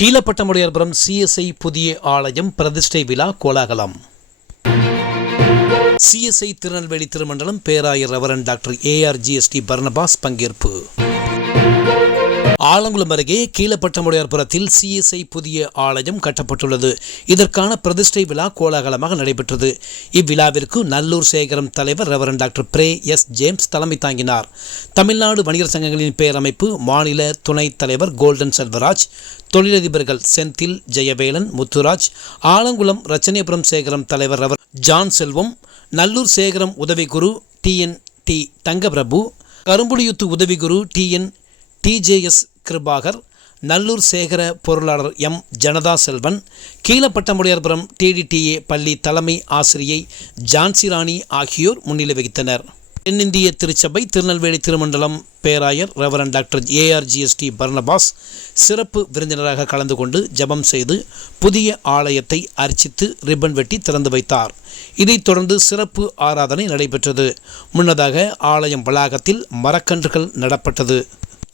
Keezhapattamudaiyarpuram CSI புதிய ஆலயம் பிரதிஷ்டை விழா கோலாகலம். சிஎஸ்ஐ திருநெல்வேலி திருமண்டலம் பேராயர் reverend doctor AR GST Barnabas பங்கேற்பு. ஆலங்குளம் அருகே கீழப்பட்டமுடையார்புரத்தில் சிஎஸ்ஐ புதிய ஆலயம் கட்டப்பட்டுள்ளது. இதற்கான பிரதிஷ்டை விழா கோலாகலமாக நடைபெற்றது. இவ்விழாவிற்கு நல்லூர் சேகரம் தலைவர் ரெவரன் டாக்டர் பிரே எஸ் ஜேம்ஸ் தலைமை தாங்கினார். தமிழ்நாடு வணிகர் சங்கங்களின் பேரமைப்பு மாநில துணைத் தலைவர் கோல்டன் செல்வராஜ் தொழிலதிபர்கள் செந்தில் ஜெயவேலன் முத்துராஜ் ஆலங்குளம் ரச்சனைபுரம் சேகரம் தலைவர் ரவர் ஜான் செல்வம் நல்லூர் சேகரம் உதவிகுரு டிஎன் டி தங்கபிரபு கரும்புலியுத்து உதவிகுரு டிஎன் டிஜேஎஸ் கிருபாகர் நல்லூர் சேகர பொருளாளர் எம். ஜனதா செல்வன் கீழப்பட்டமுடையார்புரம் டிடிடிஏ பள்ளி தலைமை ஆசிரியை ஜான்சி ராணி ஆகியோர் முன்னிலை வகித்தனர். தென்னிந்திய திருச்சபை திருநெல்வேலி திருமண்டலம் பேராயர் ரெவரன் டாக்டர் ஏஆர்ஜிஎஸ்டி பர்னபாஸ் சிறப்பு விருந்தினராக கலந்து கொண்டு ஜெபம் செய்து புதிய ஆலயத்தை அர்ச்சித்து ரிப்பன் வெட்டி திறந்து வைத்தார். இதைத் தொடர்ந்து சிறப்பு ஆராதனை நடைபெற்றது. முன்னதாக ஆலயம் வளாகத்தில் மரக்கன்றுகள் நடப்பட்டது.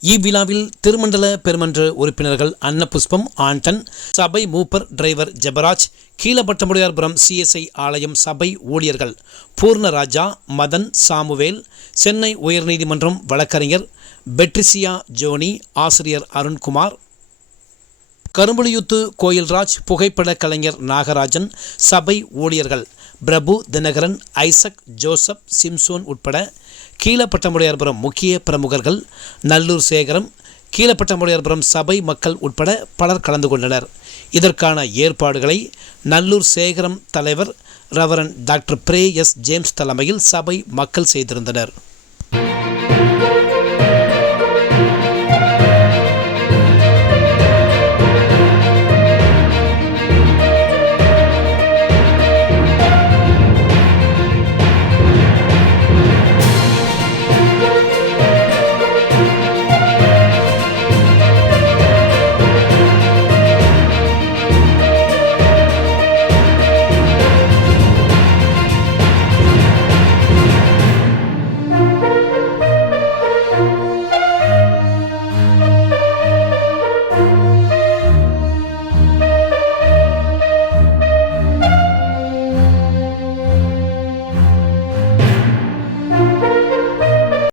இவ்விழாவில் திருமண்டல பெருமன்ற உறுப்பினர்கள் அன்னபுஷ்பம் ஆண்டன் சபை மூப்பர் டிரைவர் ஜெபராஜ் கீழப்பட்டமுடையார்புரம் சிஎஸ்ஐ ஆலயம் சபை ஊழியர்கள் பூர்ணராஜா மதன் சாமுவேல் சென்னை உயர்நீதிமன்றம் வழக்கறிஞர் பெட்ரிசியா ஜோனி ஆசிரியர் அருண்குமார் கரும்புலியூத்து கோயில்ராஜ் புகைப்பட கலைஞர் நாகராஜன் சபை ஊழியர்கள் Prabhu Dhinakaran Isaac Joseph Simson உட்பட கீழப்பட்டமுடையார்புரம் முக்கிய பிரமுகர்கள் நல்லூர் சேகரம் கீழப்பட்டமுடையார்புரம் சபை மக்கள் உட்பட பலர் கலந்து கொண்டனர். இதற்கான ஏற்பாடுகளை நல்லூர் சேகரம் தலைவர் ரவரன் டாக்டர் பிரே எஸ் ஜேம்ஸ் தலைமையில் சபை மக்கள் செய்திருந்தனர்.